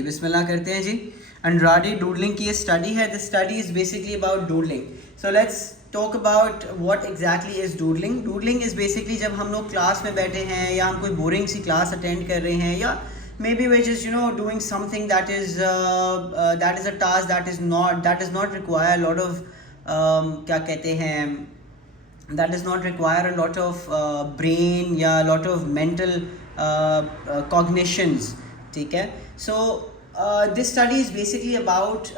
जी बिस्मिल्लाह करते हैं जी। अंड्राडे डूडलिंग की ये स्टडी है। This study is basically about doodling. So let's talk about what exactly is doodling. Doodling is basically जब हम लोग क्लास में बैठे हैं या हम कोई बोरिंग सी क्लास अटेंड कर रहे हैं या maybe we just doing something that is a task that is not require lot of क्या कहते हैं that does not require a lot of brain या lot of mental cognitions, ठीक है। So this study is basically about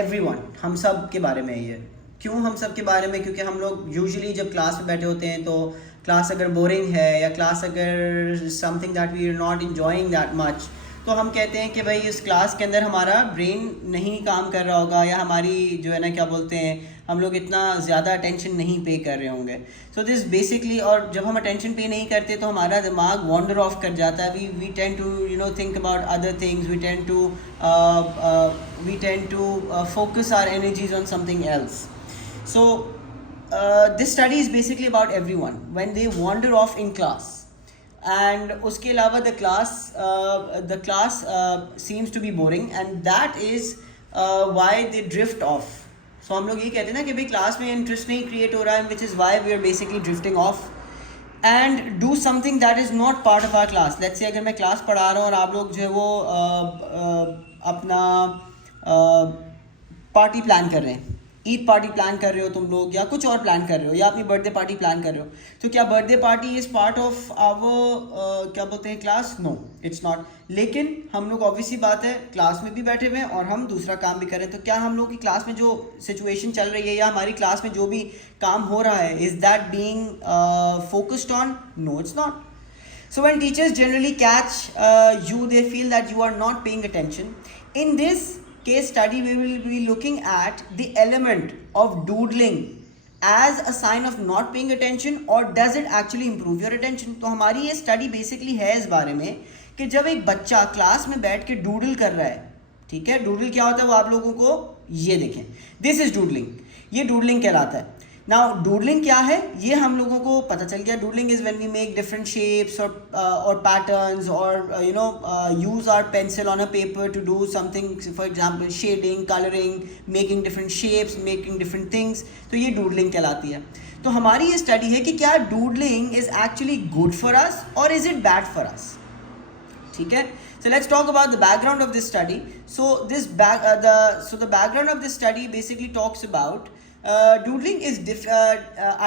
everyone, हम सब के बारे में। ये क्यों हम सब के बारे में? क्योंकि हम लोग यूजुअली जब क्लास में बैठे होते हैं तो क्लास अगर बोरिंग है या क्लास अगर something that we are not enjoying that much, तो हम कहते हैं कि भाई इस क्लास के अंदर हमारा ब्रेन नहीं काम कर रहा होगा या हमारी जो है ना क्या बोलते हैं हम लोग इतना ज़्यादा अटेंशन नहीं पे कर रहे होंगे। सो दिस बेसिकली, और जब हम अटेंशन पे नहीं करते तो हमारा दिमाग वॉन्डर ऑफ कर जाता है। We tend to think about other things, we tend to focus our energies on something else. So this study is basically about everyone when they wander off in class. And उसके अलावा the class seems to be boring and that is why they drift off. So हम लोग ये कहते हैं ना कि भाई क्लास में इंटरेस्ट नहीं क्रिएट हो रहा है, which is why we are basically drifting off and do something that is not part of our class. Let's say अगर मैं क्लास पढ़ा रहा हूँ और आप लोग जो है वो अपना पार्टी प्लान कर रहे हैं, ईद पार्टी प्लान कर रहे हो तुम लोग, या कुछ और प्लान कर रहे हो, या अपनी बर्थडे पार्टी प्लान कर रहे हो, तो क्या birthday party is part of our क्या बोलते हैं क्लास? No, it's not. लेकिन हम लोग ऑब्वियसली बात है क्लास में भी बैठे हुए हैं और हम दूसरा काम भी कर रहे हैं, तो क्या हम लोग की क्लास में जो सिचुएशन चल रही है या हमारी क्लास में जो भी काम हो रहा है, is that being focused on? No, it's not. So when teachers generally catch you, they feel that you are not paying attention. In this case study, we will be looking at the element of doodling as a sign of not paying attention, or does it actually improve your attention? तो हमारी ये study basically है इस बारे में कि जब एक बच्चा क्लास में बैठ के डूडल कर रहा है, ठीक है, डूडल क्या होता है वो आप लोगों को ये देखें, दिस इज डूडलिंग, ये डूडलिंग कहलाता है। नाउ डूडलिंग क्या है ये हम लोगों को पता चल गया। Doodling is when we make different shapes और पैटर्न्स और use our pencil on a paper to do something, for example shading, colouring, making different shapes, making different things, तो ये डूडलिंग कहलाती है। तो हमारी ये स्टडी है कि क्या doodling is actually good for us और is it bad for us, ठीक है। So let's talk about the background of this study. So the background of this study basically talks about doodling is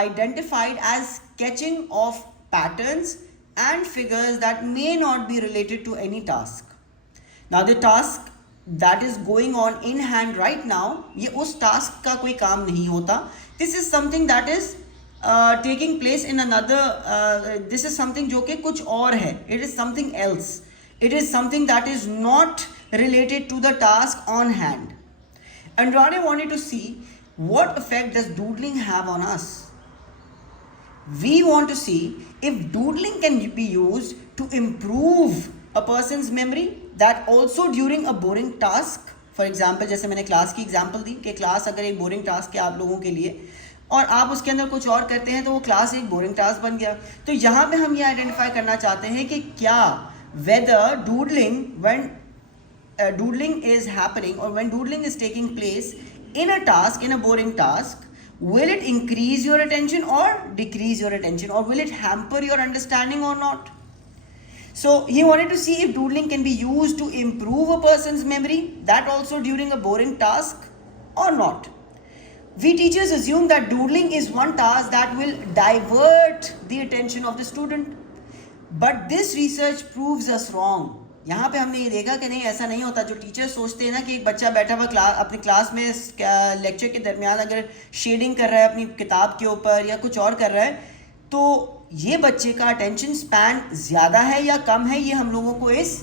identified as sketching of patterns and figures that may not be related to any task. Now the task that is going on in hand right now, ये उस task का कोई काम नहीं होता. This is something that is taking place in another. This is something जो कि कुछ और है. It is something else. It is something that is not related to the task on hand. Andrade wanted to see what effect does doodling have on us. We want to see if doodling can be used to improve a person's memory, that also during a boring task. For example, जैसे मैंने class की example दी कि class अगर एक boring task है आप लोगों के लिए और आप उसके अंदर कुछ और करते हैं तो वो क्लास एक बोरिंग टास्क बन गया। तो यहाँ पे हम ये आइडेंटिफाई करना चाहते हैं कि क्या whether doodling, when doodling is happening or when doodling is taking place in a task, in a boring task, will it increase your attention or decrease your attention, or will it hamper your understanding or not? So he wanted to see if doodling can be used to improve a person's memory, that also during a boring task, or not. We teachers assume that doodling is one task that will divert the attention of the student. But this research proves us wrong. यहाँ पे हमने ये देखा कि नहीं, ऐसा नहीं होता। जो टीचर सोचते हैं ना कि एक बच्चा बैठा हुआ अपनी क्लास में लेक्चर के दरमियान अगर शेडिंग कर रहा है अपनी किताब के ऊपर या कुछ और कर रहा है, तो ये बच्चे का अटेंशन स्पैन ज़्यादा है या कम है, ये हम लोगों को इस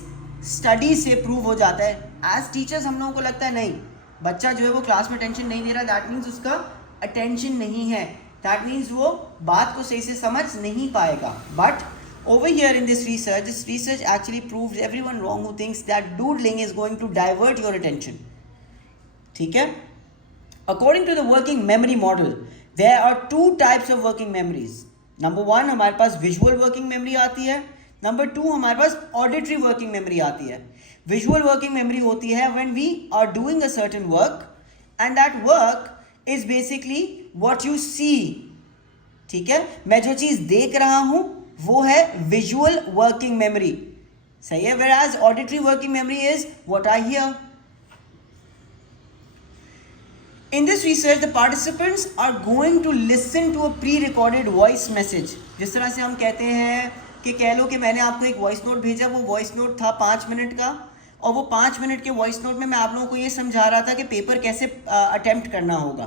स्टडी से प्रूव हो जाता है। एज टीचर्स हम लोगों को लगता है नहीं, बच्चा जो है वो क्लास में अटेंशन नहीं दे रहा, दैट मीन्स उसका अटेंशन नहीं है, दैट मीन्स वो बात को सही से समझ नहीं पाएगा। But over here in this research actually proves everyone wrong who thinks that doodling is going to divert your attention, ठीक है। According to the working memory model, there are two types of working memories. Number one, हमारे पास visual working memory आती है. Number two, हमारे पास auditory working memory आती है. Visual working memory होती है when we are doing a certain work and that work is basically what you see, ठीक है, मैं जो चीज देख रहा हूं वो है विजुअल वर्किंग मेमोरी, सही है। whereas auditory working memory is what I hear. In this research, the participants are going to listen to a pre-recorded voice message. जिस तरह से हम कहते हैं कि कह लो कि मैंने आपको एक वॉइस नोट भेजा, वो वॉइस नोट था 5 मिनट का, और वो 5 मिनट के वॉइस नोट में मैं आप लोगों को ये समझा रहा था कि पेपर कैसे अटेम्प्ट करना होगा,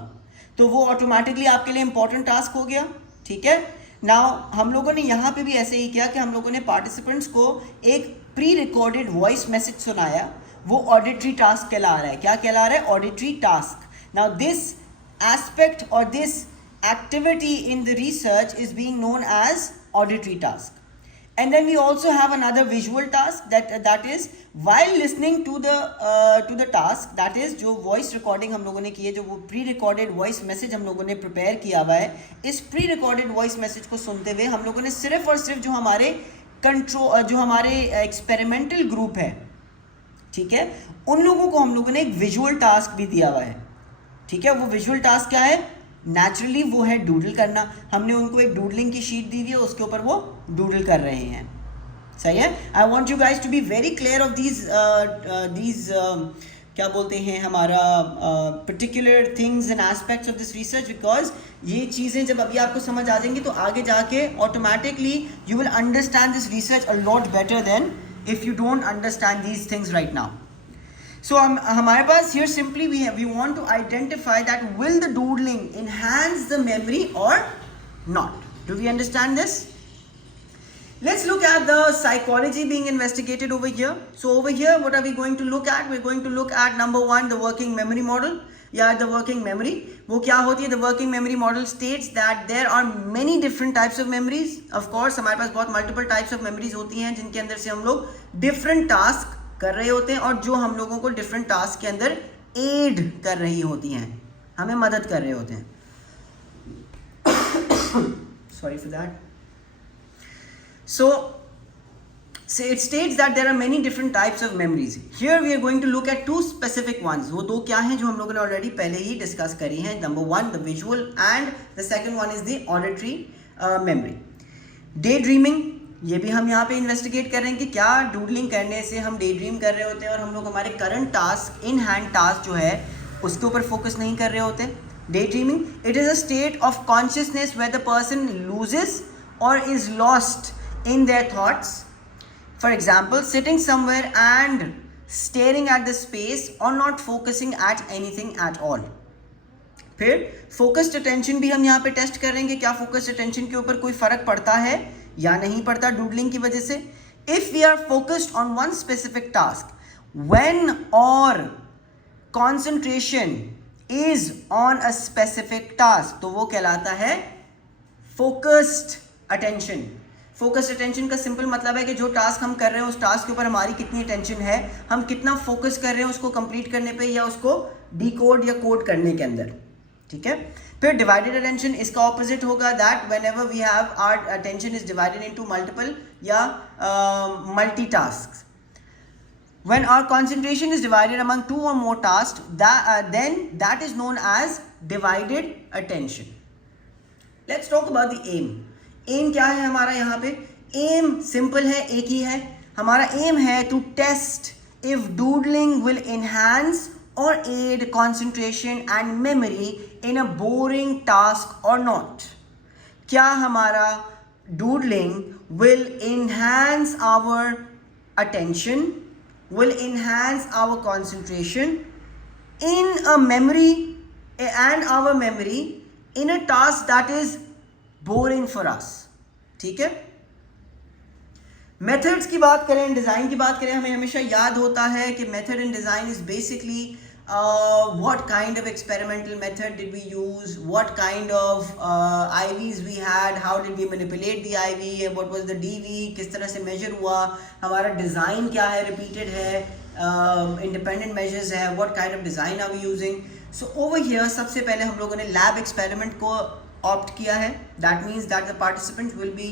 तो वो ऑटोमेटिकली आपके लिए इंपॉर्टेंट टास्क हो गया, ठीक है। नाउ हम लोगों ने यहाँ पे भी ऐसे ही किया कि हम लोगों ने पार्टिसिपेंट्स को एक प्री रिकॉर्डेड वॉइस मैसेज सुनाया, वो ऑडिटरी टास्क कहला रहा है। क्या कहला रहा है? Auditory task. Now this aspect or this activity in the research is being known as auditory task. And then we also have another visual task that is while listening to the task, that is जो voice recording हम लोगों ने की है, जो वो pre-recorded voice message हम लोगों ने prepare किया हुआ है, इस pre-recorded voice message को सुनते हुए हम लोगों ने सिर्फ और सिर्फ जो हमारे experimental group है, ठीक है, उन लोगों को हम लोगों ने एक visual task भी दिया हुआ है, ठीक है। वो विजुअल टास्क क्या है? नेचुरली वो है डूडल करना। हमने उनको एक डूडलिंग की शीट दी हुई है, उसके ऊपर वो डूडल कर रहे हैं, सही है। I want you guys to be very clear of these क्या बोलते हैं हमारा particular things and aspects of this research, because ये चीज़ें जब अभी आपको समझ आ जाएंगी तो आगे जाके automatically you will understand this research a lot better than if you don't understand these things right now. So हमारे पास here simply we want to identify that will the doodling enhance the memory or not. Do we understand this? Let's look at the psychology being investigated over here. So over here what are we going to look at? We're going to look at number 1 the working memory model. या the working memory. वो क्या होती है? The working memory model states that there are many different types of memories. Of course हमारे पास बहुत multiple types of memories होती हैं जिनके अंदर से हम लोग different task कर रहे होते हैं और जो हम लोगों को डिफरेंट टास्क के अंदर एड कर रही होती हैं, हमें मदद कर रहे होते हैं। Sorry for that. So it states that there are many different types of memories. Here we are going to look at 2 specific ones. वो दो क्या हैं जो हम लोगों ने ऑलरेडी पहले ही डिस्कस करी हैं। Number 1 the visual and the second one is the auditory memory. Daydreaming, ये भी हम यहाँ पे इन्वेस्टिगेट कर रहे हैं कि क्या डूडलिंग करने से हम डे ड्रीम कर रहे होते हैं और हम लोग हमारे current task in hand task जो है उसके ऊपर फोकस नहीं कर रहे होते। Daydreaming it is a state of consciousness where the person loses और is lost in their thoughts. For example sitting somewhere and staring at the space और not focusing at anything at all. फिर focused attention भी हम यहाँ पे test कर रहे हैं कि क्या फोकस्ड अटेंशन के ऊपर कोई फ़र्क पड़ता है या नहीं पड़ता डूडलिंग की वजह से। If we are focused on one specific task when और concentration is on a specific task तो वो कहलाता है फोकस्ड अटेंशन। फोकस्ड अटेंशन का सिंपल मतलब है कि जो टास्क हम कर रहे हैं उस टास्क के ऊपर हमारी कितनी अटेंशन है, हम कितना फोकस कर रहे हैं उसको कंप्लीट करने पे या उसको डिकोड या कोड करने के अंदर, ठीक है। फिर डिवाइडेड अटेंशन इसका ऑपोजिट होगा that whenever we have our attention is divided into multiple या multitasks. When our concentration is divided among 2 or more tasks, then that is known as divided attention. Let's talk about the aim. Aim क्या है हमारा यहाँ पे? Aim simple है, एक ही है। हमारा aim है to test if doodling will enhance or aid concentration and memory in a boring task or not. क्या हमारा doodling will enhance our attention, will enhance our concentration in a memory and our memory in a task that is boring for us, ठीक है। Methods की बात करें, design की बात करें, हमें हमेशा याद होता है कि method in design is basically what kind of experimental method did we use, what kind of IVs we had, how did we manipulate the IV, what was the DV, किस तरह से measure हुआ, हमारा design क्या है, repeated है, independent measures है, what kind of design are we using. So over here सबसे पहले हम लोगों ने lab experiment को opt किया है. That means that the participants will be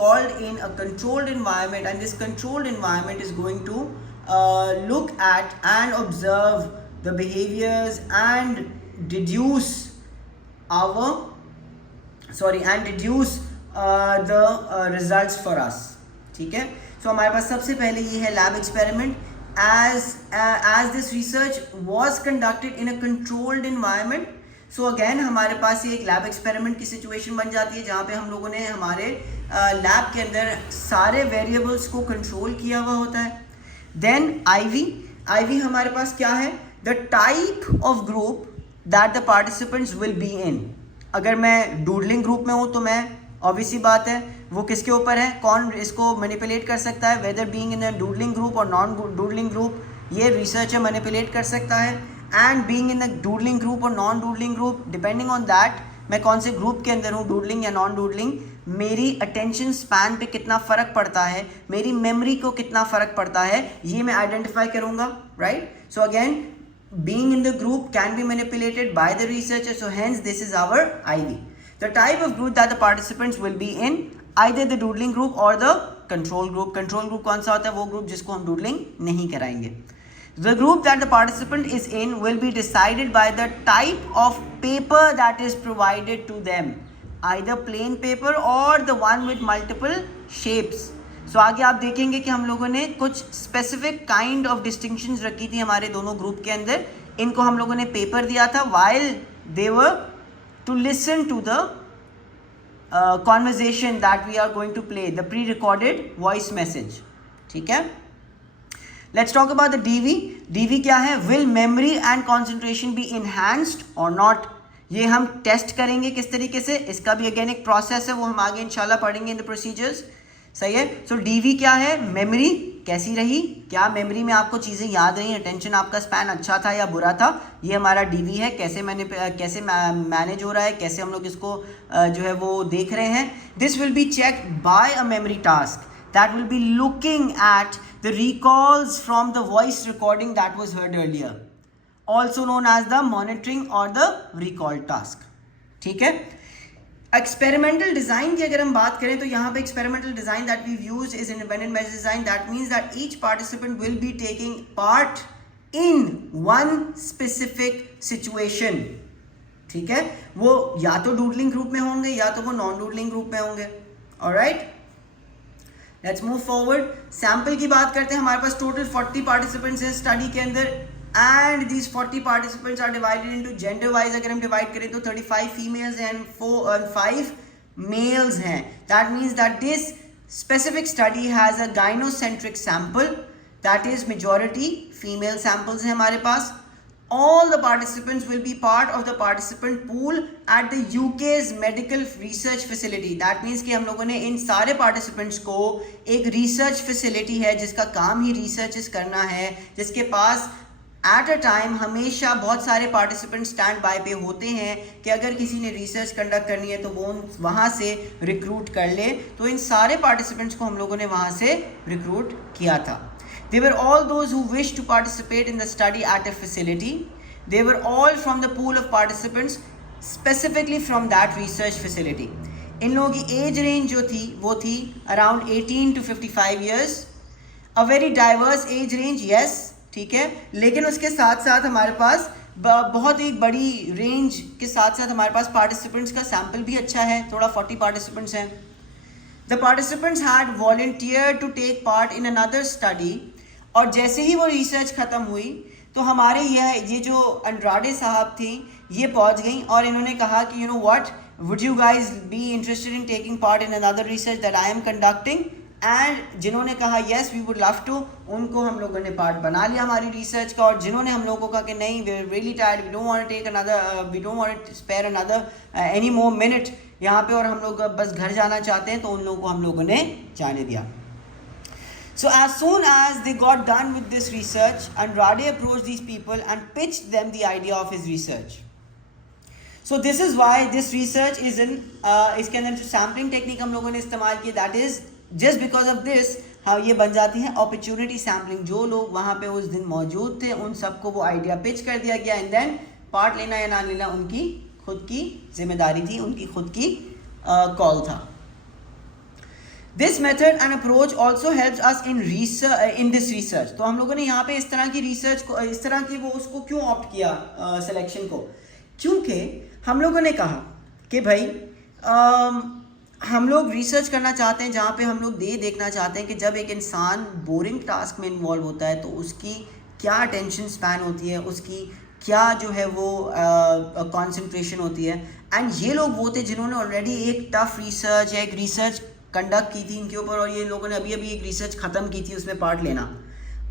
called in a controlled environment and this controlled environment is going to look at and observe the behaviors and deduce the results for us. ठीक है, so हमारे पास सबसे पहले ये है lab experiment. as this research was conducted in a controlled environment, so again हमारे पास ये एक लैब एक्सपेरिमेंट की सिचुएशन बन जाती है जहाँ पे हम लोगों ने हमारे लैब के अंदर सारे वेरिएबल्स को कंट्रोल किया हुआ होता है. देन IV हमारे पास क्या है, the type of group that the participants will be in. अगर मैं डूडलिंग ग्रुप में हूँ तो मैं ऑब्वियसली बात है वो किसके ऊपर है, कौन इसको मैनिपुलेट कर सकता है, whether being in a doodling group और नॉन डूडलिंग ग्रुप, ये रिसर्चर मैनिपुलेट कर सकता है. And being in a doodling group और non doodling group, depending on that मैं कौन से ग्रुप के अंदर हूँ, डूडलिंग या नॉन डूडलिंग, मेरी अटेंशन स्पैन पे कितना फ़र्क पड़ता है, मेरी मेमोरी को कितना फ़र्क पड़ता है, ये मैं आइडेंटिफाई करूँगा. Right, so again being in the group can be manipulated by the researcher, so hence this is our IV. The type of group that the participants will be in, either the doodling group or the control group. Control group कौन सा होता है, वो group जिसको हम doodling नहीं कराएंगे. The group that the participant is in will be decided by the type of paper that is provided to them, either plain paper or the one with multiple shapes. So आगे आप देखेंगे कि हम लोगों ने कुछ स्पेसिफिक काइंड ऑफ डिस्टिंक्शंस रखी थी हमारे दोनों ग्रुप के अंदर. इनको हम लोगों ने पेपर दिया था while they were to listen to the conversation that we are going to play, the pre-recorded voice message. ठीक है, let's talk about the DV क्या है, will memory and concentration be enhanced or not. ये हम test करेंगे किस तरीके से, इसका भी अगेन एक प्रोसेस है, वो हम आगे इंशाल्लाह पढ़ेंगे इन द प्रोसीजर्स. सही है. सो DV क्या है, मेमोरी कैसी रही, क्या मेमोरी में आपको चीज़ें याद रही, अटेंशन आपका स्पैन अच्छा था या बुरा था, ये हमारा DV है. कैसे मैनेज हो रहा है, कैसे हम लोग इसको जो है वो देख रहे हैं. This will be check by a memory task that will be looking at the recalls from the voice recording that was heard earlier, also known as the monitoring और द रिकॉल टास्क. ठीक है. Experimental design की अगर हम बात करें तो यहाँ पे experimental design that we use is independent measure design. That means that each participant will be taking part in one specific situation. ठीक है, वो या तो डूडलिंग ग्रुप में होंगे या तो वो नॉन डूडलिंग ग्रुप में होंगे. Alright, let's move forward. Sample की बात करते हैं. हमारे पास टोटल 40 पार्टिसिपेंट्स हैं स्टडी के अंदर and these 40 participants are divided into gender wise. अगर हम डिवाइड करें तो 35 females and 5 males हैं. That means that this specific study has a gynocentric sample, that is majority female samples हैं हमारे पास. All the participants will be part of the participant pool at the UK's medical research facility. That means कि हम लोगों ने इन सारे participants को एक research facility है जिसका काम ही researches करना है, जिसके पास एट अ टाइम हमेशा बहुत सारे पार्टिसिपेंट स्टैंड बाय पे होते हैं कि अगर किसी ने रिसर्च कंडक्ट करनी है तो वो वहाँ से रिक्रूट कर ले. तो इन सारे पार्टिसिपेंट्स को हम लोगों ने वहाँ से रिक्रूट किया था. They were all those who wish to participate in the study at a facility. They were all from the pool of participants specifically from that research facility. इन लोगों की एज रेंज जो थी वो थी around 18 to 55 years. A very diverse age range, yes, ठीक है. लेकिन उसके साथ साथ हमारे पास बहुत ही बड़ी रेंज के साथ साथ हमारे पास पार्टिसिपेंट्स का सैम्पल भी अच्छा है. थोड़ा 40 पार्टिसिपेंट्स हैं. The participants had volunteer to take part in another study. और जैसे ही वो रिसर्च ख़त्म हुई तो हमारे ये जो अंड्राडे साहब थी ये पहुंच गई और इन्होंने कहा कि you know what, would you guys be interested in taking part in another research that I am conducting. And जिन्होंने कहा yes we would love to, उनको हम लोगों ने पार्ट बना लिया हमारी रिसर्च का. और जिन्होंने हम लोगों को कहा कि नहीं, we are really tired, we don't want to take another, we don't want to spare another any more minute यहाँ पे और हम लोग बस घर जाना चाहते हैं, तो उन लोगों को हम लोगों ने जाने दिया. So as soon as they got done with this research, Andrade approached these people and pitched them the idea of his research. So this is why this research is in इसके अंदर जो सैम्पलिंग टेक्निक हम लोगों ने इस्तेमाल की, that is just because of this हाँ ये बन जाती है अपॉर्चुनिटी सैम्पलिंग. जो लोग वहाँ पे उस दिन मौजूद थे उन सबको वो आइडिया पिच कर दिया गया एंड देन पार्ट लेना या ना लेना उनकी खुद की जिम्मेदारी थी, उनकी खुद की कॉल था. This method and approach also helps us in research in this research. तो हम लोगों ने यहाँ पे इस तरह की रिसर्च को, इस तरह की वो उसको क्यों ऑप्ट किया सिलेक्शन को, क्योंकि हम लोगों ने कहा कि भाई हम लोग रिसर्च करना चाहते हैं जहाँ पे हम लोग देखना चाहते हैं कि जब एक इंसान बोरिंग टास्क में इन्वॉल्व होता है तो उसकी क्या अटेंशन स्पैन होती है, उसकी क्या जो है वो कंसंट्रेशन होती है। एंड ये लोग वो थे जिन्होंने ऑलरेडी एक टफ रिसर्च या एक रिसर्च कंडक्ट की थी इनके ऊपर, और ये लोगों ने अभी अभी एक रिसर्च ख़त्म की थी उसमें पार्ट लेना,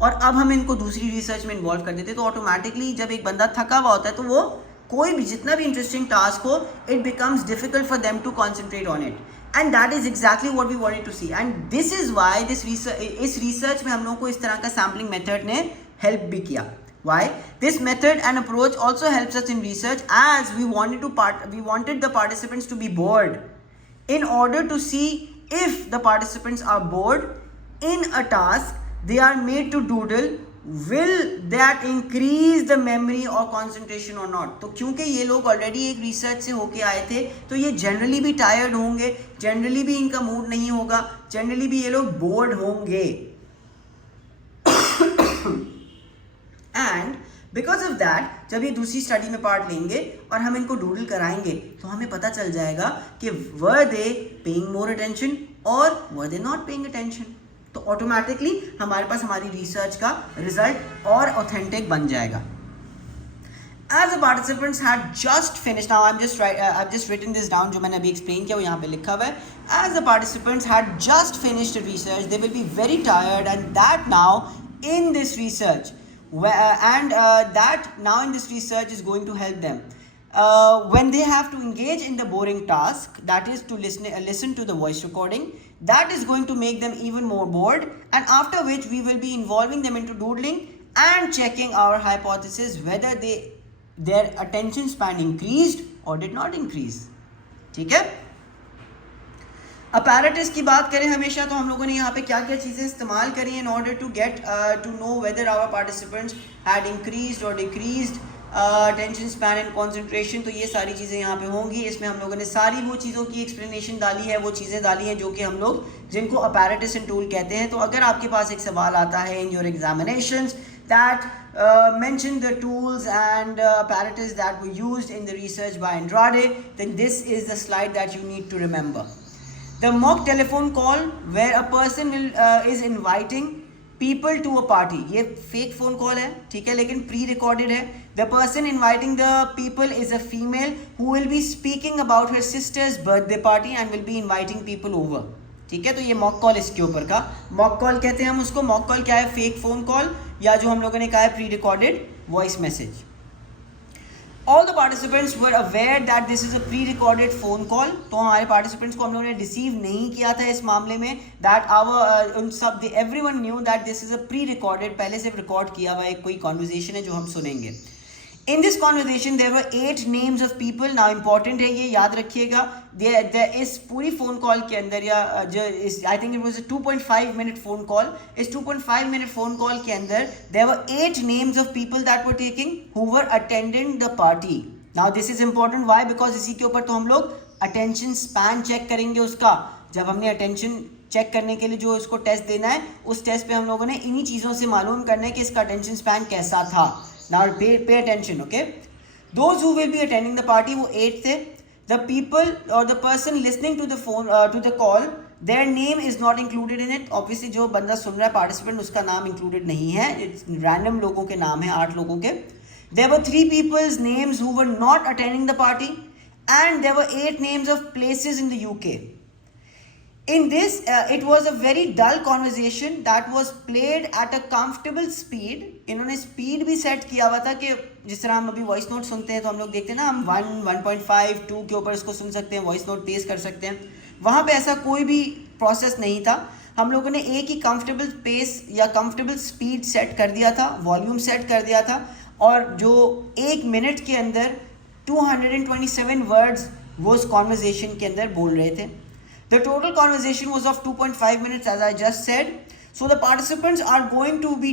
और अब हम इनको दूसरी रिसर्च में इन्वॉल्व कर देते। तो ऑटोमेटिकली जब एक बंदा थका हुआ होता है तो वो कोई भी जितना भी इंटरेस्टिंग टास्क हो, it becomes difficult for them to concentrate on it, and that is exactly what we wanted to see. And this is why इस रिसर्च में हम लोगों को इस तरह का सैम्पलिंग मेथड ने हेल्प भी किया। Why? This method and approach also helps us in research, as we wanted the participants to be bored. In order to see if the participants are bored in a task they are made to doodle, will that increase the memory or concentration or not? तो क्योंकि ये लोग already एक research से होके आए थे तो ये जनरली भी टायर्ड होंगे, जनरली भी इनका मूड नहीं होगा, जनरली भी ये लोग बोर्ड होंगे। एंड बिकॉज ऑफ दैट जब ये दूसरी स्टडी में पार्ट लेंगे और हम इनको डूडल कराएंगे तो हमें पता चल जाएगा कि वर दे पेइंग मोर अटेंशन और वर दे नॉट पेइंग अटेंशन। तो ऑटोमेटिकली हमारे पास हमारी रिसर्च का रिजल्ट और ऑथेंटिक बन जाएगा। As the participants had just finished, now I've just written this down, जो मैंने अभी explain किया वो यहाँ पे लिखा हुआ है। As the participants had just finished the research, they will be very tired, and that now in this research, is going to help them when they have to engage in the boring task, that is to listen to the voice recording. That is going to make them even more bored, and after which we will be involving them into doodling and checking our hypothesis whether their attention span increased or did not increase. ठीक है। Apparatus की बात करें हमेशा तो हम लोगों ने यहाँ पे क्या क्या चीज़ें इस्तेमाल करी in order to get to know whether our participants had increased और decreased attention span and concentration. तो ये सारी चीज़ें यहाँ पे होंगी। इसमें हम लोगों ने सारी वो चीज़ों की एक्सप्लेनेशन डाली है, वो चीज़ें डाली हैं जो कि हम लोग जिनको अपैरेटस एंड टूल कहते हैं। तो अगर आपके पास एक सवाल आता है in your examinations that mention the tools and apparatus that were used in the research by Andrade, then this is the slide that you need to remember. The mock telephone call where a person is inviting people to a party. ये fake phone call है, ठीक है, लेकिन pre-recorded है। The person inviting the people is a female who will be speaking about her sister's birthday party and will be inviting people over. ठीक है, तो ये मॉक कॉल इसके ऊपर का मॉक कॉल कहते हैं हम उसको। मॉक कॉल क्या है? फेक फोन कॉल, या जो हम लोगों ने कहा है pre recorded voice message. All the participants were aware that this is a pre recorded phone call. तो हमारे पार्टिसिपेंट्स को हम लोगों ने डिसीव नहीं किया था इस मामले में। That our everyone knew that this is a pre recorded, पहले से रिकॉर्ड किया हुआ एक कोई कॉन्वर्जेशन है जो हम सुनेंगे। In this conversation there were 8 names of people. Now important है ये याद रखिएगा। there is पूरी phone call के अंदर या जो इस I think it was a 2.5 minute phone call. इस 2.5 minute phone call के अंदर there were 8 names of people that were taking who were attending the party. Now this is important. Why? Because इसी के ऊपर तो हम लोग attention span check करेंगे उसका। जब हमने attention चेक करने के लिए जो इसको टेस्ट देना है, उस टेस्ट पे हम लोगों ने इन्हीं चीज़ों से मालूम करना है कि इसका अटेंशन स्पैन कैसा था। Now pay attention, okay? Those who will be attending the party वो 8 थे। The people or the person listening to the phone to the call, their name is not included in it. Obviously जो बंदा सुन रहा है participant उसका नाम included नहीं है, रैंडम लोगों के नाम है, 8 लोगों के। There were 3 people's names who were not attending the party, and there were 8 names of places in the UK. In this, it was a very dull conversation that was played at a comfortable speed. इन्होंने speed भी set किया हुआ था कि जिस तरह हम अभी वॉइस नोट सुनते हैं तो हम लोग देखते हैं ना, हम 1, 1.5, 2 के ऊपर इसको सुन सकते हैं, वॉइस नोट तेज़ कर सकते हैं। वहाँ पे ऐसा कोई भी प्रोसेस नहीं था। हम लोगों ने एक ही कंफर्टेबल पेस या कंफर्टेबल स्पीड सेट कर दिया था, वॉल्यूम सेट कर दिया था, और जो 1 मिनट के अंदर 227 वर्ड्स वो उस कॉन्वर्जेशन के अंदर बोल रहे थे। The total conversation was of 2.5 minutes, as I just said. So the participants are going to be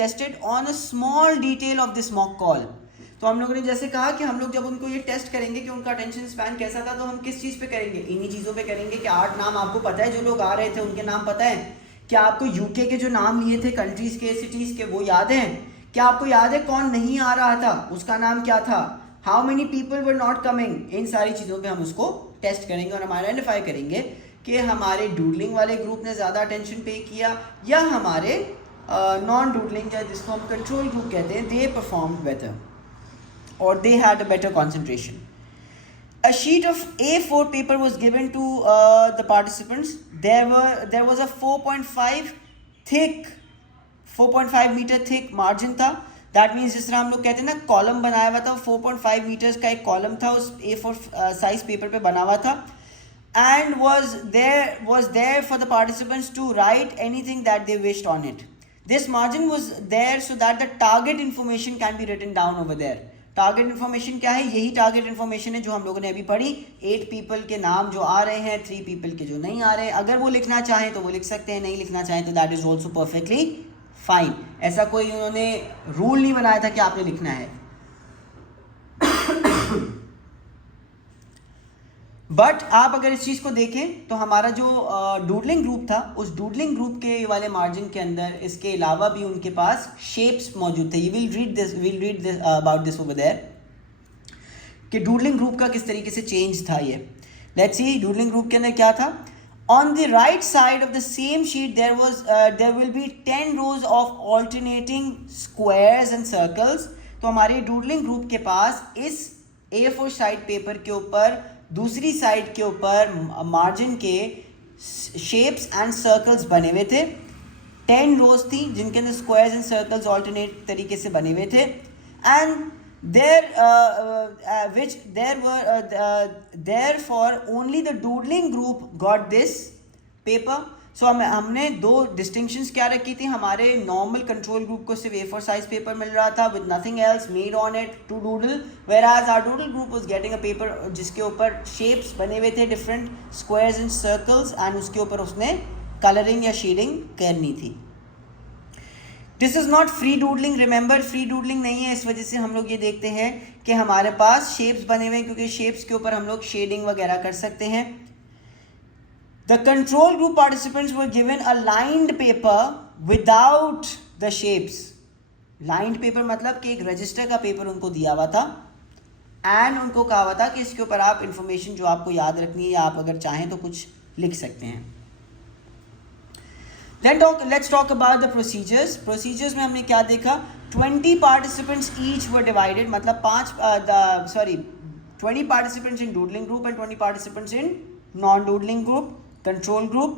tested on a small detail of this mock call. तो हम लोगों ने जैसे कहा कि हम लोग जब उनको ये टेस्ट करेंगे कि उनका अटेंशन स्पैन कैसा था, तो हम किस चीज़ पे करेंगे, इन्हीं चीज़ों पे करेंगे कि 8 नाम आपको पता है, जो लोग आ रहे थे उनके नाम पता है, क्या आपको यूके के जो नाम लिए थे कंट्रीज़ के, सिटीज़ के, वो याद हैं, क्या आपको याद है कौन नहीं आ रहा था, उसका नाम क्या था, how many people were not coming, इन सारी चीज़ों पे हम उसको टेस्ट करेंगे और हम आइडेंटिफाई करेंगे कि हमारे डूडलिंग वाले ग्रुप ने ज़्यादा अटेंशन पे किया या हमारे नॉन डूडलिंग या जिसको हम कंट्रोल ग्रुप कहते हैं, दे परफॉर्म्ड बेटर और they had a better concentration. A sheet of A4 paper was given to the participants. There was a 4.5 meter thick margin था. That means जिस तरह हम लोग कहते हैं ना कॉलम बनाया हुआ था, 4.5 meters का एक कॉलम था उस A4 साइज पेपर पे बना हुआ था. And was there for the participants to write anything that they wished on it. This margin was there so that the target information can be written down over there. Target information क्या है, यही target information है जो हम लोगों ने अभी पढ़ी. 8 पीपल के नाम जो आ रहे हैं, 3 पीपल के जो नहीं आ रहे हैं, अगर वो लिखना चाहें तो वो लिख सकते हैं, नहीं लिखना चाहें तो that is also perfectly fine. ऐसा कोई उन्होंने रूल नहीं बनाया था कि आपने लिखना है. बट आप अगर इस चीज़ को देखें तो हमारा जो डूडलिंग ग्रुप था, उस डूडलिंग ग्रुप के वाले मार्जिन के अंदर इसके अलावा भी उनके पास शेप्स मौजूद थे. You will read this about this over there कि डूडलिंग ग्रुप का किस तरीके से चेंज था. ये लेट्स सी डूडलिंग ग्रुप के अंदर क्या था. On the right side of the same sheet there will be 10 rows of alternating squares and circles. तो हमारे डूडलिंग ग्रुप के पास इस A4 साइड पेपर के ऊपर दूसरी साइड के ऊपर मार्जिन के शेप्स एंड सर्कल्स बने हुए थे. 10 rows थी जिनके अंदर स्क्वायर्स एंड सर्कल्स ऑल्टरनेट तरीके से बने हुए थे. And therefore only the doodling group got this paper. सो हमने दो डिस्टिंक्शंस क्या रखी थी. हमारे नॉर्मल कंट्रोल ग्रुप को सिर्फ A4 साइज पेपर मिल रहा था with nothing else made on it to doodle, whereas our doodle group was getting a paper जिसके ऊपर शेप्स बने हुए थे, different squares and circles, and उसके ऊपर उसने कलरिंग या शेडिंग करनी थी. This is not free doodling. Remember free doodling नहीं है. इस वजह से हम लोग ये देखते हैं कि हमारे पास शेप्स बने हुए हैं, क्योंकि शेप्स के ऊपर हम लोग शेडिंग वगैरह कर सकते हैं. The control group participants were given a lined paper without the shapes. Lined paper मतलब कि एक रजिस्टर का पेपर उनको दिया हुआ था एंड उनको कहा हुआ था कि इसके ऊपर आप इंफॉर्मेशन जो आपको याद रखनी है या आप अगर चाहें तो कुछ लिख सकते हैं. Let's talk about the procedures. Procedures में हमने क्या देखा. 20 participants each were divided. मतलब 20 participants in doodling group and 20 participants in non-doodling group. Control group.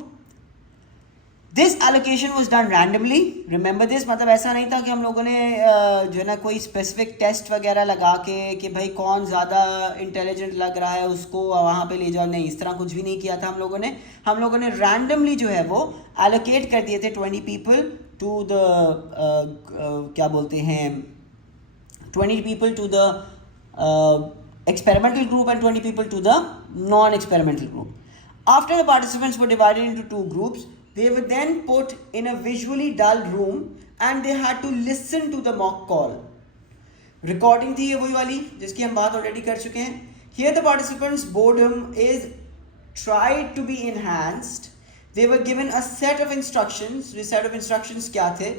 This allocation was done randomly. Remember this, मतलब ऐसा नहीं था कि हम लोगों ने जो है ना कोई स्पेसिफिक टेस्ट वगैरह लगा के कि भाई कौन ज़्यादा इंटेलिजेंट लग रहा है उसको वहाँ पे ले जाओ. नहीं, इस तरह कुछ भी नहीं किया था हम लोगों ने रैंडमली जो है वो एलोकेट कर दिए थे 20 पीपल टू द क्या बोलते हैं 20 people to the experimental group and 20 people to the non experimental group. After the participants were divided into 2 groups, they were then put in a visually dull room and they had to listen to the mock call. Recording थी ये वही वाली जिसकी हम बात already कर चुके हैं. Here the participants' boredom is tried to be enhanced. They were given a set of instructions. ये set of instructions क्या थे?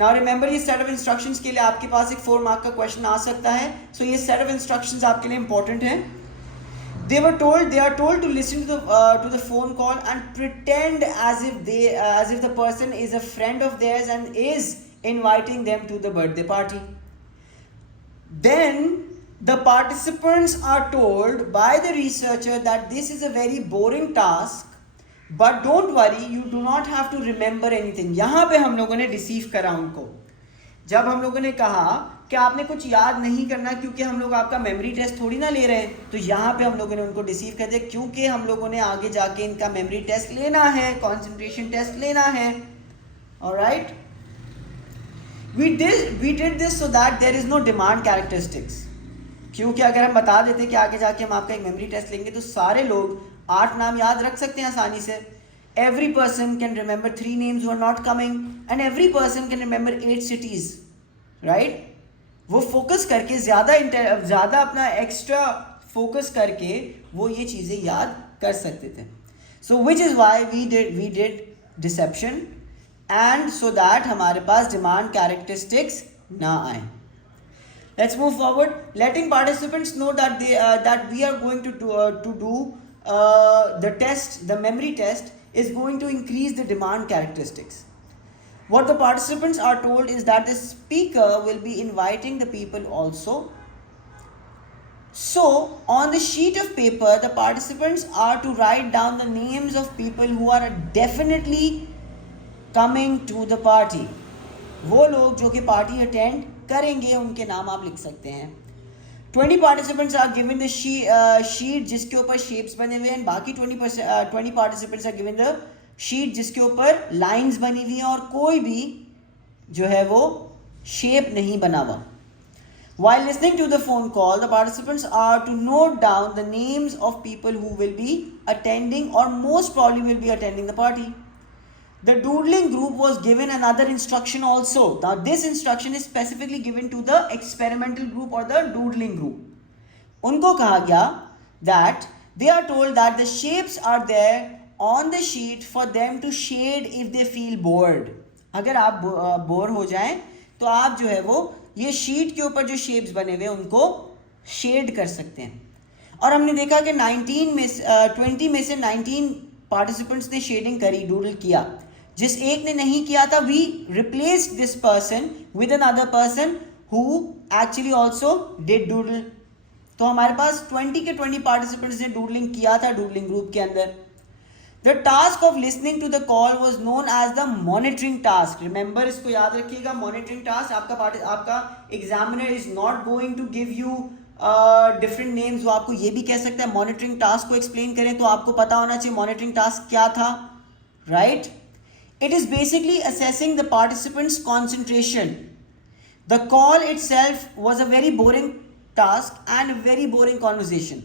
Now remember ये set of instructions के लिए आपके पास एक 4 mark का question आ सकता है. So ये set of instructions आपके लिए important है. They are told to listen to the phone call and pretend as if the person is a friend of theirs and is inviting them to the birthday party. Then the participants are told by the researcher that this is a very boring task, but don't worry, you do not have to remember anything. यहाँ पे हम लोगों ने deceive करा उनको. जब हम लोगों ने कहा कि आपने कुछ याद नहीं करना क्योंकि हम लोग आपका मेमोरी टेस्ट थोड़ी ना ले रहे हैं, तो यहाँ पे हम लोगों ने उनको डिसीव कर दिया क्योंकि हम लोगों ने आगे जाके इनका मेमोरी टेस्ट लेना है, कंसंट्रेशन टेस्ट लेना है. Alright, we did this so that there is no demand characteristics. क्योंकि अगर हम बता देते कि आगे जाके हम आपका एक मेमोरी टेस्ट लेंगे तो सारे लोग 8 नाम याद रख सकते हैं आसानी से. Every person can remember 3 names who are not coming and every person can remember 8 cities, right? वो फोकस करके ज़्यादा अपना एक्स्ट्रा फोकस करके वो ये चीज़ें याद कर सकते थे. So which is why we did deception, and so that हमारे पास डिमांड कैरेक्टरिस्टिक्स ना आए. Let's move forward. Letting participants know that that we are going to do the test, the memory test, is going to increase the demand characteristics. What the participants are told is that the speaker will be inviting the people also. So, on the sheet of paper, the participants are to write down the names of people who are definitely coming to the party. वो लोग जो कि party attend करेंगे उनके नाम आप लिख सकते हैं. 20 participants are given the sheet जिसके ऊपर shapes बने हुए हैं, बाकी 20 participants are given the sheet जिसके ऊपर lines बनी हुई हैं और कोई भी जो है वो shape नहीं बना हुआ. While listening to the phone call, the participants are to note down the names of people who will be attending or most probably will be attending the party. The doodling group was given another instruction also. Now this instruction is specifically given to the experimental group or the doodling group. उनको कहा गया that they are told that the shapes are there on the sheet for them to shade if they feel bored. अगर आप bore हो जाएं तो आप जो है वो ये शीट के ऊपर जो शेप्स बने हुए उनको शेड कर सकते हैं. और हमने देखा कि 20 में से 19 पार्टिसिपेंट्स ने शेडिंग करी, डूडल किया. जिस एक ने नहीं किया था, we replace this person with another person who actually also did doodle. तो हमारे पास 20 के 20 पार्टिसिपेंट्स ने डूडलिंग किया था डूडलिंग ग्रुप के अंदर. The task of listening to the call was known as the monitoring task. Remember, इसको याद रखिएगा, monitoring task. आपका examiner is not going to give you different names. वो आपको ये भी कह सकता है monitoring task को explain करें तो आपको पता होना चाहिए monitoring task क्या था, right? It is basically assessing the participants' concentration. The call itself was a very boring task and a very boring conversation.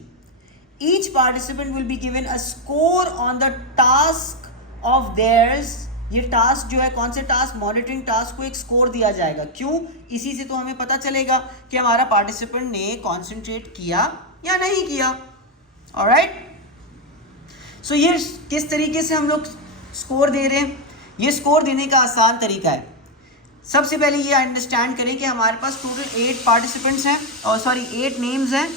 Each participant will be given a score on the task of theirs. ये task जो है, कौन से task, monitoring task को एक score दिया जाएगा. क्यों? इसी से तो हमें पता चलेगा कि हमारा पार्टिसिपेंट ने कॉन्सेंट्रेट किया या नहीं किया. ऑलराइट, सो ये किस तरीके से हम लोग स्कोर दे रहे हैं. ये स्कोर देने का आसान तरीका है. सबसे पहले ये अंडरस्टैंड करें कि हमारे पास टोटल 8 पार्टिसिपेंट्स हैं, और 8 नेम्स हैं.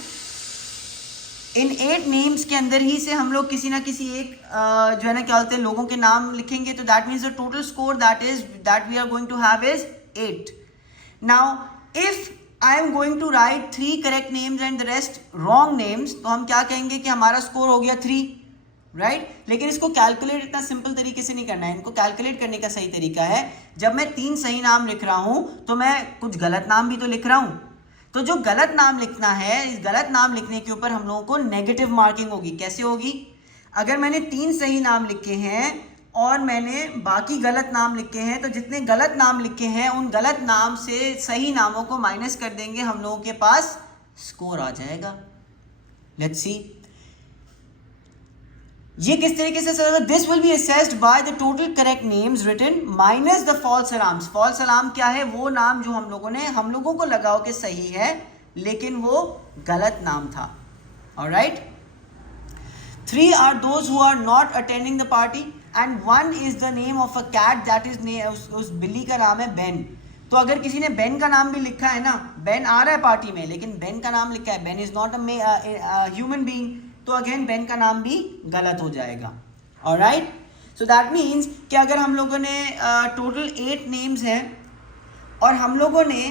इन 8 नेम्स के अंदर ही से हम लोग किसी ना किसी एक जो है ना क्या बोलते हैं लोगों के नाम लिखेंगे. तो that means the total score that we are going to have is 8. Now if I am going to write 3 correct names and the rest wrong names, तो हम क्या कहेंगे कि हमारा स्कोर हो गया 3, राइट. लेकिन इसको कैलकुलेट इतना सिंपल तरीके से नहीं करना है. इनको कैलकुलेट करने का सही तरीका है, जब मैं 3 सही नाम लिख रहा हूँ तो मैं कुछ गलत नाम भी तो लिख रहा हूँ. तो जो गलत नाम लिखना है, इस गलत नाम लिखने के ऊपर हम लोगों को नेगेटिव मार्किंग होगी. कैसे होगी? अगर मैंने 3 सही नाम लिखे हैं और मैंने बाकी गलत नाम लिखे हैं, तो जितने गलत नाम लिखे हैं उन गलत नाम से सही नामों को माइनस कर देंगे, हम लोगों के पास स्कोर आ जाएगा. लेट्स सी ये किस तरीके से चलेगा. This will be assessed by the total correct names written minus the false alarms. False alarm क्या है? वो नाम जो हम लोगों को लगाओ कि सही है लेकिन वो गलत नाम था. Alright, 3 are those who are not attending the party and 1 is the name of a cat, that is उस बिल्ली का नाम है बेन. तो अगर किसी ने बेन का नाम भी लिखा है ना, बेन आ रहा है पार्टी में लेकिन बेन का नाम लिखा है, Ben is not a human being, तो अगेन बेन का नाम भी गलत हो जाएगा. ऑलराइट, सो दैट मीन्स कि अगर हम लोगों ने टोटल 8 नेम्स हैं और हम लोगों ने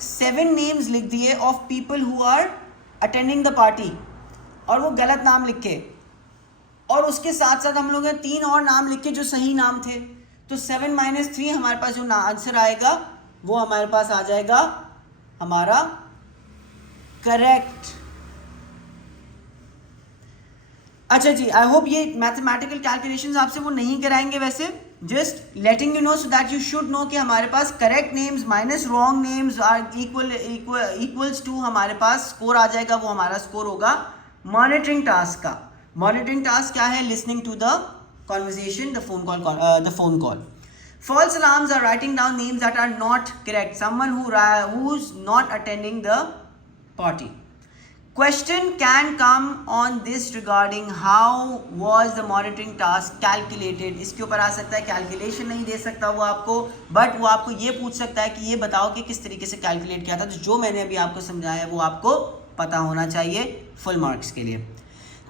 7 नेम्स लिख दिए of people who are attending the party और वो गलत नाम लिखे, और उसके साथ साथ हम लोगों ने 3 और नाम लिखे जो सही नाम थे, तो 7 - 3 हमारे पास जो आंसर आएगा वो हमारे पास आ जाएगा हमारा करेक्ट. अच्छा जी, आई होप ये मैथमेटिकल कैलकुलेशंस आपसे वो नहीं कराएंगे, वैसे just letting you know so that you should know कि हमारे पास correct names minus wrong names are equals to हमारे पास स्कोर आ जाएगा. वो हमारा स्कोर होगा मॉनिटरिंग टास्क का. मॉनिटरिंग टास्क क्या है? Listening to the conversation, the phone call. False alarms are writing down names that are not correct. Someone who's not attending the party. Question can come on this regarding how was the monitoring task calculated. इसके ऊपर आ सकता है, calculation नहीं दे सकता वो आपको, but वो आपको ये पूछ सकता है कि ये बताओ कि किस तरीके से कैलकुलेट किया था. तो जो मैंने अभी आपको समझाया वो आपको पता होना चाहिए फुल मार्क्स के लिए.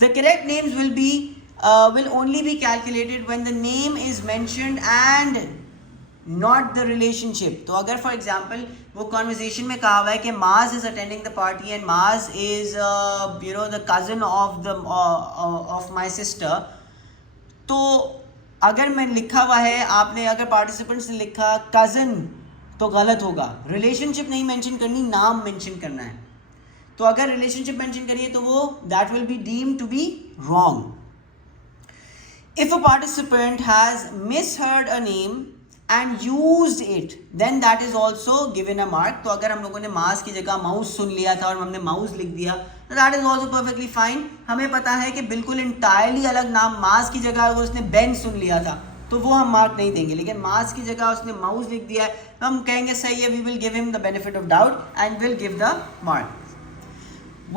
The correct names will only be calculated when the name is mentioned and not the relationship. तो अगर फॉर एग्जाम्पल वो कॉन्वर्जेशन में कहा हुआ है कि Maaz is attending the party and Maaz is the cousin of my sister, तो अगर मैं लिखा हुआ है, आपने अगर पार्टिसिपेंट्स ने लिखा कज़न तो गलत होगा. रिलेशनशिप नहीं मेंशन करनी, नाम मेंशन करना है. तो अगर रिलेशनशिप मेंशन करिए तो वो that will be deemed to be wrong. If a participant has misheard a name and used it, then that is also given a mark. तो अगर हम लोगों ने माउस की जगह माउस सुन लिया था और हमने माउस लिख दिया, तो that is also perfectly fine. हमें पता है कि बिल्कुल इंटायरली अलग नाम, माउस की जगह अगर उसने बेन सुन लिया था तो वो हम मार्क नहीं देंगे, लेकिन माउस की जगह उसने माउस लिख दिया है तो हम कहेंगे सही है, we will give him the benefit of doubt and will give the mark.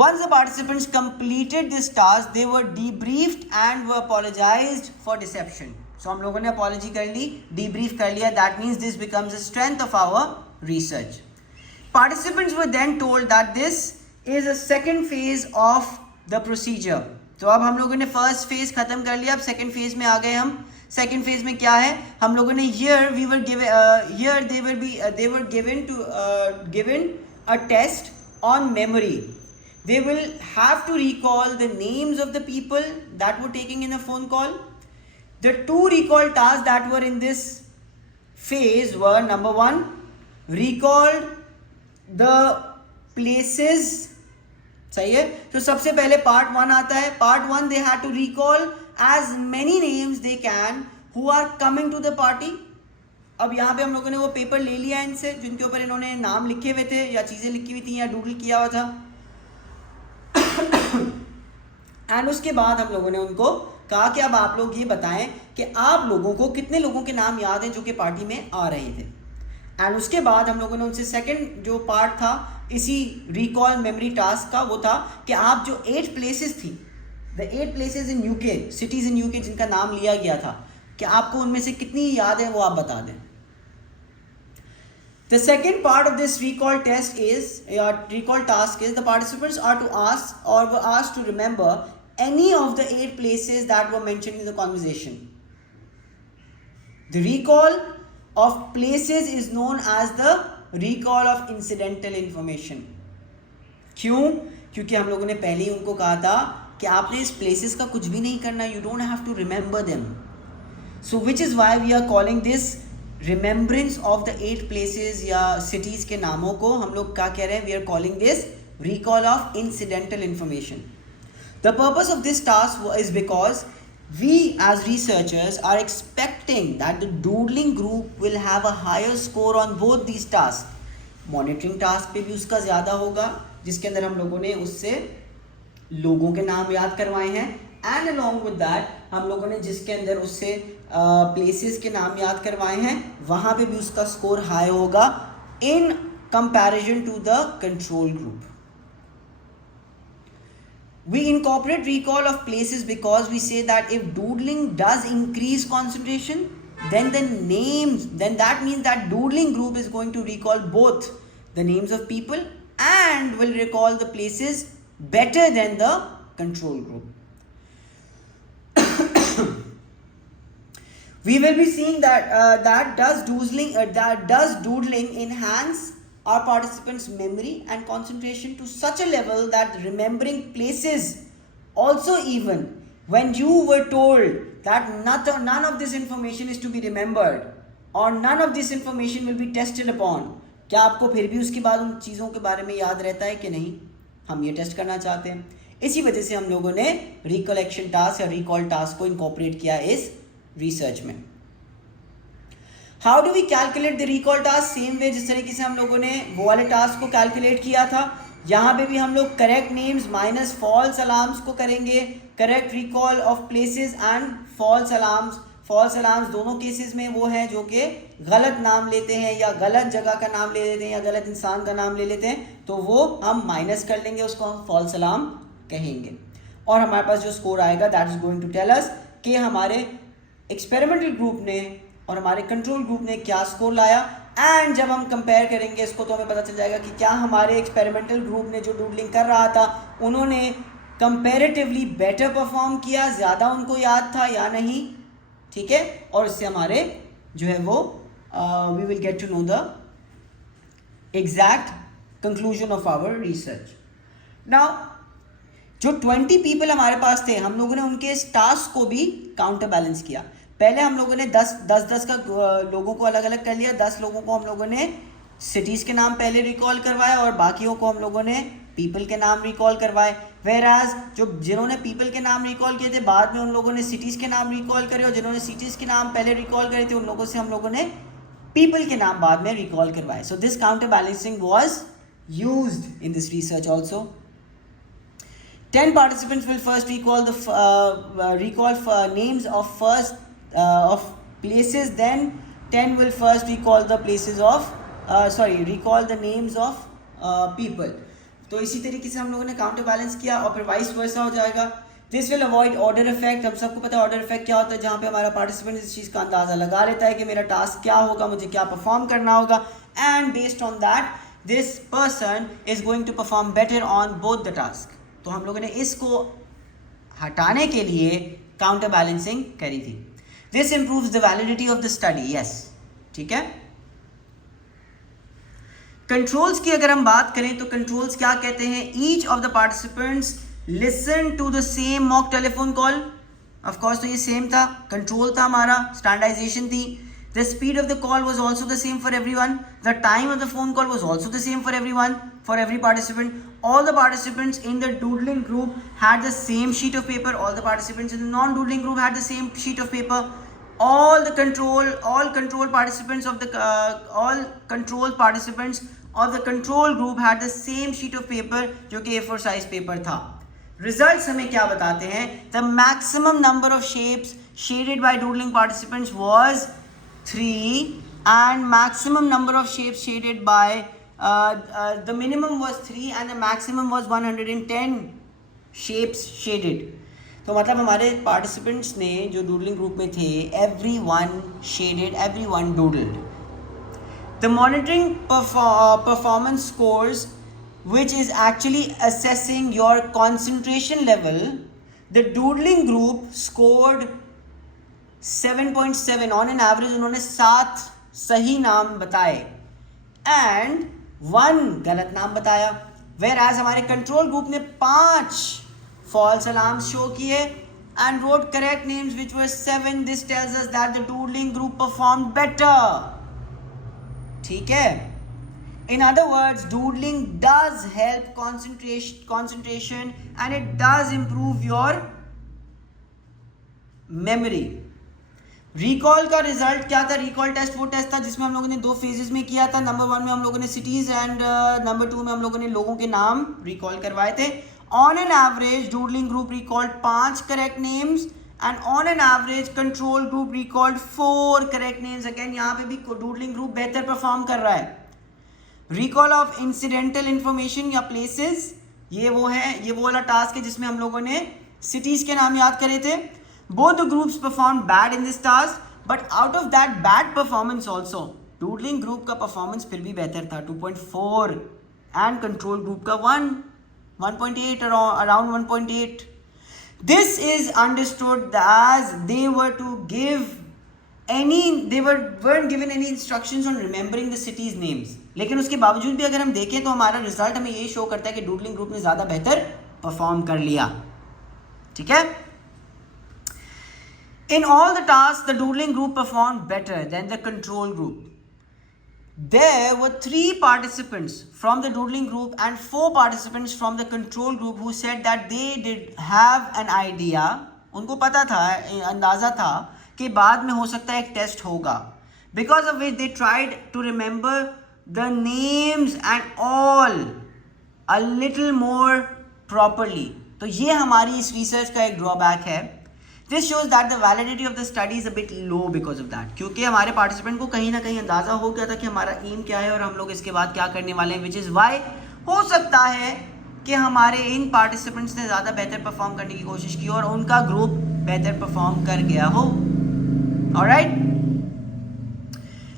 Once the participants completed this task, they were debriefed and were apologized for deception. So हम लोगों ने अपॉलॉजी कर ली, debrief कर लिया. That means this becomes a strength of our research. Participants were then told that this is a second phase of the procedure. तो अब हम लोगों ने फर्स्ट फेज खत्म कर लिया, अब सेकंड फेज में आ गए हम. सेकंड फेज में क्या है, हम लोगों ने they were given a test on memory. They will have to recall the names of the people that were taking in a phone call. The two recall tasks that were in this phase were, number one, recalled the places. सही है. तो सबसे पहले part 1 आता है. Part 1 they had to recall as many names they can who are coming to the party. अब यहाँ पे हम लोगों ने वो पेपर ले लिया इनसे जिनके ऊपर इन्होंने नाम लिखे हुए थे या चीज़ें लिखी हुई थी या डूडल किया हुआ था. एंड उसके बाद हम लोगों ने उनको कहा कि अब आप लोग ये बताएं कि आप लोगों को कितने लोगों के नाम याद हैं जो कि पार्टी में आ रहे थे. एंड उसके बाद हम लोगों ने उनसे सेकंड जो पार्ट था इसी रिकॉल मेमोरी टास्क का, वो था कि आप जो 8 प्लेसेस थी, the 8 places in UK, cities in UK जिनका नाम लिया गया था, कि आपको उनमें से कितनी याद है वो आप बता दें. The second part of this recall task is the participants are to ask or were asked to remember any of the 8 places that were mentioned in the conversation. The recall of places is known as the recall of incidental information. क्यों? क्योंकि हम लोगों ने पहले ही उनको कहा था कि आपने इस places का कुछ भी नहीं करना, you don't have to remember them. So which is why we are calling this remembrance of the 8 places या cities के नामों को हम लोग क्या कह रहे हैं, we are calling this recall of incidental information. The purpose of this task is because we as researchers are expecting that the doodling group will have a higher score on both these tasks. Monitoring task पे भी उसका ज़्यादा होगा जिसके अंदर हम लोगों ने उससे लोगों के नाम याद करवाए हैं, एंड अलॉन्ग विद दैट हम लोगों ने जिसके अंदर उससे प्लेसेस के नाम याद करवाए हैं वहाँ पे भी उसका स्कोर हाई होगा in comparison to the control group. We incorporate recall of places because we say that if doodling does increase concentration, then that means that doodling group is going to recall both the names of people and will recall the places better than the control group. We will be seeing that does doodling enhance our participants' memory and concentration to such a level that remembering places also, even when you were told that none of this information is to be remembered or none of this information will be tested upon, क्या आपको फिर भी उसके बाद उन चीज़ों के बारे में याद रहता है कि नहीं? हम ये टेस्ट करना चाहते हैं. इसी वजह से हम लोगों ने रिकलेक्शन टास्क या रिकॉल टास्क को इनकॉर्पोरेट किया इस रिसर्च में. How do we calculate the recall task? Same way जिस तरीके से हम लोगों ने वो वाले टास्क को कैलकुलेट किया था, यहाँ पे भी हम लोग correct names minus false alarms को करेंगे, correct recall of places and false alarms false alarms दोनों केसेस में वो हैं जो कि गलत नाम लेते हैं या गलत जगह का नाम ले लेते हैं या गलत इंसान का नाम ले लेते हैं, तो वो हम माइनस कर लेंगे, उसको हम फॉल्स अलार्म कहेंगे। और हमारे पास जो स्कोर आएगा that is going to tell us कि हमारे एक्सपेरिमेंटल ग्रुप ने और हमारे कंट्रोल ग्रुप ने क्या स्कोर लाया। एंड जब हम कंपेयर करेंगे इसको तो हमें पता चल जाएगा कि क्या हमारे एक्सपेरिमेंटल ग्रुप ने जो डूडलिंग कर रहा था उन्होंने कंपैरेटिवली बेटर परफॉर्म किया, ज़्यादा उनको याद था या नहीं, ठीक है। और इससे हमारे जो है वो we will get to know the exact conclusion of our research. Now जो 20 पीपल हमारे पास थे, हम लोगों ने उनके इस टास्क को भी काउंटर बैलेंस किया। पहले हम लोगों ने 10 का लोगों को अलग अलग कर लिया। 10 लोगों को हम लोगों ने सिटीज़ के नाम पहले रिकॉल करवाए और बाकियों को हम लोगों ने पीपल के नाम रिकॉल करवाए। वेराज जो जिन्होंने पीपल के नाम रिकॉल किए थे बाद में उन लोगों ने सिटीज़ के नाम रिकॉल करे, और जिन्होंने सिटीज़ के नाम पहले रिकॉल करे थे उन लोगों से हम लोगों ने पीपल के नाम बाद में रिकॉल करवाए। So this counter balancing was used in this research also. 10 participants will first recall names of places. Then 10 will first recall the places of recall the names of people. तो इसी तरीके से हम लोगों ने काउंटर बैलेंस किया और फिर वाइस वर्सा हो जाएगा। This will avoid order effect. हम सबको पता है ऑर्डर इफेक्ट क्या होता है, जहाँ पे हमारा पार्टिसिपेंट इस चीज़ का अंदाज़ा लगा लेता है कि मेरा टास्क क्या होगा, मुझे क्या परफॉर्म करना होगा, and based on that this person is going to perform better on both the task. तो हम लोगों ने इसको हटाने के लिए काउंटर बैलेंसिंग करी थी। This improves the validity of the study. Yes, ठीक है। कंट्रोल्स की अगर हम बात करें तो कंट्रोल्स क्या कहते हैं? Each of the participants listen to the same mock telephone call. Of course तो ये सेम था, कंट्रोल था हमारा, स्टैंडर्डाइजेशन थी। The speed of the call was also the same for everyone. The time of the phone call was also the same for everyone, for every participant. All the participants in the doodling group had the same sheet of paper. All the participants in the non-doodling group had the same sheet of paper. All control participants of the control group had the same sheet of paper, जो कि A4 size paper था. Results हमें क्या बताते हैं? The maximum number of shapes shaded by doodling participants was 3 and maximum number of shapes shaded by the minimum was 3 and the maximum was 110 shapes shaded. तो मतलब हमारे participants ने जो doodling group में थे everyone shaded, everyone doodled. The monitoring performance scores, which is actually assessing your concentration level, the doodling group scored 7.7 on an average. उन्होंने 7 सही नाम बताए एंड 1 गलत नाम बताया। वेयर एज हमारे कंट्रोल ग्रुप ने 5 फॉल्स अलार्म्स शो किए and wrote correct names which were 7। This tells us that the doodling group perform better, ठीक है। In other words, doodling does help concentration and it does improve your memory. Recall का result क्या था? Recall test वो test था जिसमें हम लोगों ने 2 फेजेस में किया था। नंबर 1 में हम लोगों ने सिटीज़ एंड नंबर 2 में हम लोगों ने लोगों के नाम रिकॉल करवाए थे। On an average doodling group recalled 5 correct names and on an average control group recalled 4 correct names. Again यहाँ पे भी डूडलिंग ग्रुप बेहतर परफॉर्म कर रहा है। रिकॉल ऑफ इंसिडेंटल इंफॉर्मेशन या प्लेसेस, ये वो वाला टास्क है जिसमें हम लोगों ने सिटीज़ के नाम याद करे थे। Both the groups performed bad in this task, but out of that bad performance also, doodling group का performance फिर भी बेहतर था 2.4 and control group का 1.8 around 1.8. This is understood as they weren't given any instructions on remembering the cities names. लेकिन उसके बावजूद भी अगर हम देखें तो हमारा रिजल्ट हमें ये शो करता है कि डूडलिंग ग्रुप ने ज़्यादा बेहतर परफॉर्म कर लिया, ठीक है। In all the tasks, the doodling group performed better than the control group. There were 3 participants from the doodling group and 4 participants from the control group who said that they did have an idea. उनको पता था, अंदाज़ा था कि बाद में हो सकता है एक टेस्ट होगा. Because of which they tried to remember the names and all a little more properly. तो ये हमारी इस रिसर्च का एक ड्रॉबैक है। This shows that the validity of the study is a bit low because of that, क्योंकि हमारे participant को कहीं ना कहीं अंदाजा हो गया था कि हमारा एम क्या है और हम लोग इसके बाद क्या करने वाले हैं, विच इज़ वाई हो सकता है कि हमारे इन पार्टिसिपेंट्स ने ज़्यादा बेहतर परफॉर्म करने की कोशिश की और उनका ग्रुप बेहतर परफॉर्म कर गया हो. Alright,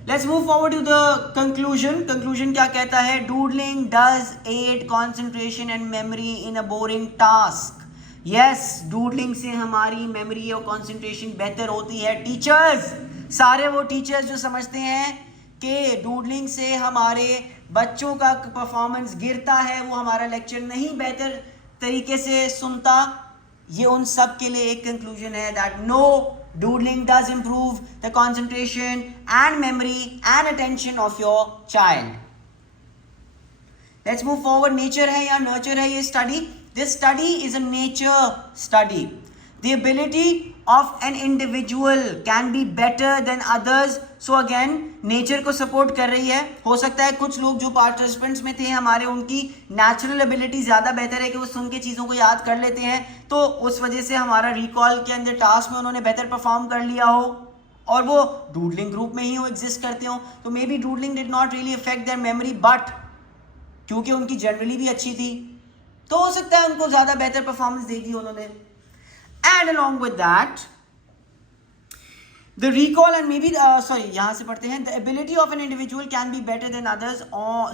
let's move forward to the conclusion. Conclusion क्या कहता है? Doodling does aid concentration and memory in a boring task. Yes, doodling से हमारी मेमोरी और कंसंट्रेशन बेहतर होती है. टीचर्स, सारे वो टीचर्स जो समझते हैं कि डूडलिंग से हमारे बच्चों का परफॉर्मेंस गिरता है, वो हमारा लेक्चर नहीं बेहतर तरीके से सुनता, ये उन सब के लिए एक कंक्लूजन है that no, doodling does improve the concentration and memory and attention of your child. Let's move forward. Nature है या नर्चर है ये study? This study is a nature study. The ability of an individual can be better than others. So again, nature को support कर रही है. हो सकता है कुछ लोग जो participants में थे हमारे, उनकी natural ability ज़्यादा बेहतर है कि वो सुन के चीज़ों को याद कर लेते हैं, तो उस वजह से हमारा recall के अंदर task में उन्होंने बेहतर perform कर लिया हो और वो doodling group में ही वो exist करते हो, तो maybe doodling did not really affect their memory, but क्योंकि उनकी generally भी अच्छी थी तो हो सकता है उनको ज्यादा बेहतर परफॉर्मेंस दे दी उन्होंने. And along with that the recall and maybe यहां से पढ़ते हैं, the ability of an individual can be better than others.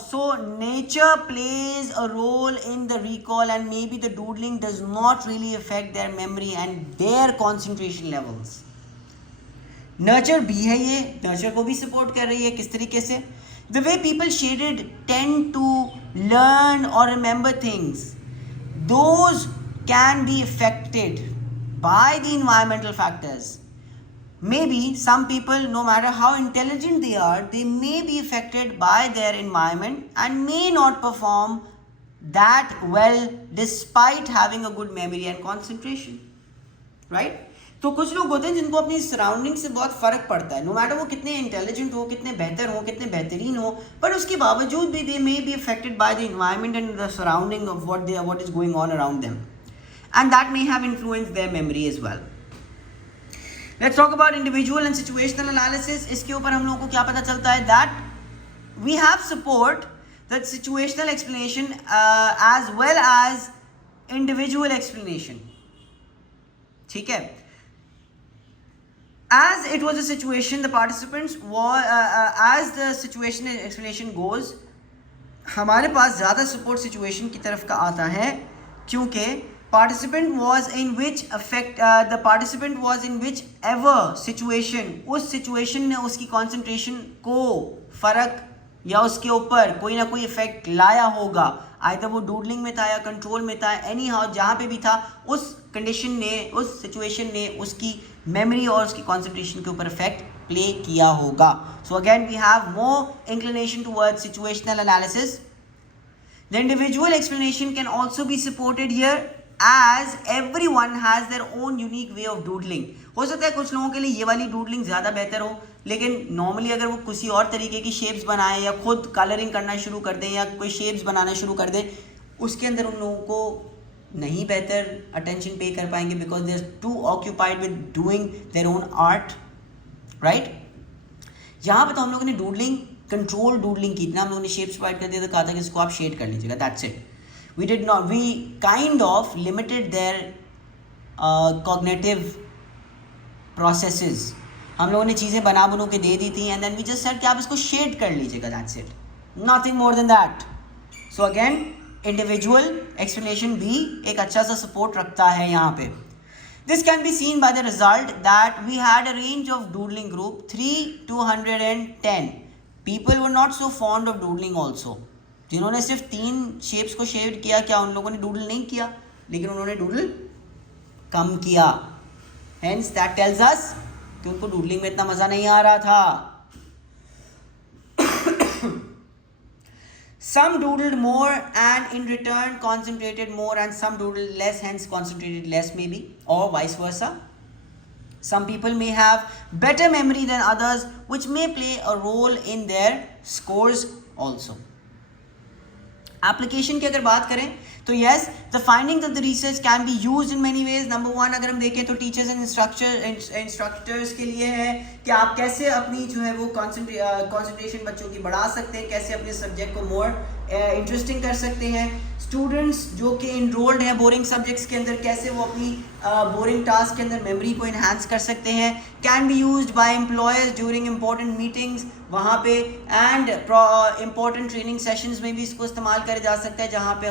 So nature plays a role in the recall and maybe the doodling does not really affect their memory and their concentration levels. Nurture भी है, ये nurture को भी support कर रही है. किस तरीके से? The way people shaded tend to learn और remember things, those can be affected by the environmental factors. Maybe some people, no matter how intelligent they are, they may be affected by their environment and may not perform that well despite having a good memory and concentration. Right? तो कुछ लोग होते हैं जिनको अपनी surrounding से बहुत फ़र्क पड़ता है, नो मैटर वो कितने इंटेलिजेंट हो, कितने बेहतर हो, कितने बेहतरीन हो, पर उसके बावजूद भी they may be affected by the environment and the surrounding of what is going on around them and that may have influenced their memory as well. Let's talk about individual and situational analysis. इसके ऊपर हम लोगों को क्या पता चलता है? That we have support that situational explanation as well as individual explanation. ठीक है, as it was a situation, the participants were as the situation explanation goes, हमारे पास ज़्यादा support situation की तरफ का आता है क्योंकि participant was in which affect the participant was in which ever situation, उस situation ने उसकी concentration को फ़र्क या उसके ऊपर कोई ना कोई इफेक्ट लाया होगा. आइदर वो डूडलिंग में था या कंट्रोल में था, एनी हाउ जहाँ पे भी था, उस कंडीशन ने, उस सिचुएशन ने उसकी मेमोरी और उसकी कंसंट्रेशन के ऊपर इफेक्ट प्ले किया होगा. So again we have more inclination towards situational analysis. The individual explanation can also be supported here as everyone has their own unique way of doodling. हो सकता है कुछ लोगों के लिए ये वाली डूडलिंग ज़्यादा बेहतर हो, लेकिन नॉर्मली अगर वो किसी और तरीके की शेप्स बनाएं या खुद कलरिंग करना शुरू कर दें या कोई शेप्स बनाना शुरू कर दें, उसके अंदर उन लोगों को नहीं बेहतर अटेंशन पे कर पाएंगे because they are too occupied with doing their own art. Right, यहाँ पर तो हम लोगों ने डूडलिंग, कंट्रोल डूडलिंग की, इतना हम लोगों ने शेप्स प्रोवाइड कर दिया तो कहा था कि इसको आप शेड कर लीजिएगा, that's it. We did not, we kind of limited their cognitive processes. हम लोगों ने चीज़ें बना के दे दी थी and then we just said कि आप इसको shade कर लीजिएगा, that's it, nothing more than that. So again, individual explanation भी एक अच्छा सा support रखता है यहाँ पे. This can be seen by the result that we had a range of doodling group 3 to 110. People were not so fond of doodling also. जिन्होंने सिर्फ 3 शेप्स को शेड किया, क्या उन लोगों ने डूडल नहीं किया, लेकिन उन्होंने डूडल कम किया. हेंस दैट टेल्स अस कि उनको डूडलिंग में इतना मज़ा नहीं आ रहा था. Some doodled more and in return concentrated more and some doodled less, hence concentrated less maybe, or vice versa. Some people may have better memory than others which may play a role in their scores also. Application की अगर बात करें तो yes, the findings of the research can be used in many ways. Number one अगर हम देखें तो teachers and instructors के लिए है कि आप कैसे अपनी जो है वो कंसंट्रेशन बच्चों की बढ़ा सकते हैं, कैसे अपने सब्जेक्ट को मोर इंटरेस्टिंग कर सकते हैं. स्टूडेंट्स जो कि इनरोल्ड हैं बोरिंग सब्जेक्ट्स के अंदर, कैसे वो अपनी बोरिंग टास्क के अंदर मेमोरी को इन्हांस कर सकते हैं. Can be used by employers during important meetings वहाँ पे, एंड इंपॉर्टेंट ट्रेनिंग सेशंस में भी इसको इस्तेमाल किया जा सकता है जहाँ पे